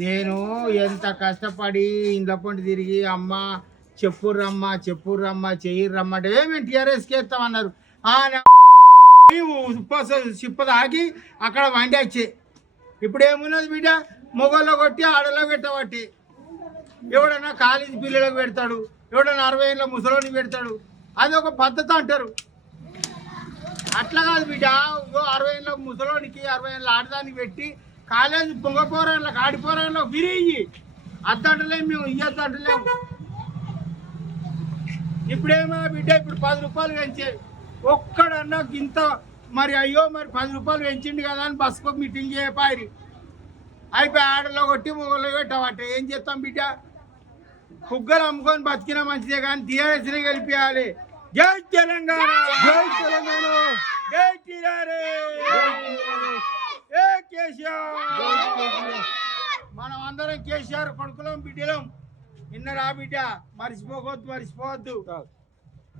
నేను ఎంత కష్టపడి ఇంట్లో పండి తిరిగి అమ్మ చెప్పుర్రమ్మ చెయ్యిర్రమ్మ అంటే మేము టీఆర్ఎస్కి వేస్తామన్నారు. చిప్ప తాగి అక్కడ వండి వచ్చే ఇప్పుడు ఏమున్నది బిడ్డ, మొగల్లో కొట్టి ఆడలో పెట్టబట్టి ఎవడన్నా కాలేజీ పిల్లలకు పెడతాడు, ఎవడన్నా 60 ఏళ్ళ ముసలోని పెడతాడు. అది ఒక పద్ధతి అంటారు. అట్లా కాదు బిడ్డ, 60 ఏళ్ళ ముసలోనికి 60 ఏళ్ళ ఆడదానికి పెట్టి కాలేజీ పొంగపోరాళ్ళకి ఆడిపోరాళ్ళకి విరిగి అద్దంటలేము, మేము ఇయ్యద్దు అంటలేము. ఇప్పుడేమో బిడ్డ ఇప్పుడు 10 రూపాయలు పెంచే ఒక్కడన్నా ఇంత మరి అయ్యో మరి 10 రూపాయలు పెంచిండు కదా అని బస్సుకు మీటింగ్ చేయపారి అయిపోయి ఆడలో కొట్టి మొగలో పెట్టామంటే ఏం చేస్తాం బిడ్డ? కుగ్గలు అమ్ముకొని బతికినా మంచిదే కానీ టీఆర్ఎస్ని గెలిపియాలి. జై తెలంగాణ, జై తెలంగాణ, జై ఏ కేసీఆర్. మనం అందరం కేసీఆర్ కొడుకులం బిడ్డలం. విన్నరా బిడ్డ? మర్చిపోవద్దు.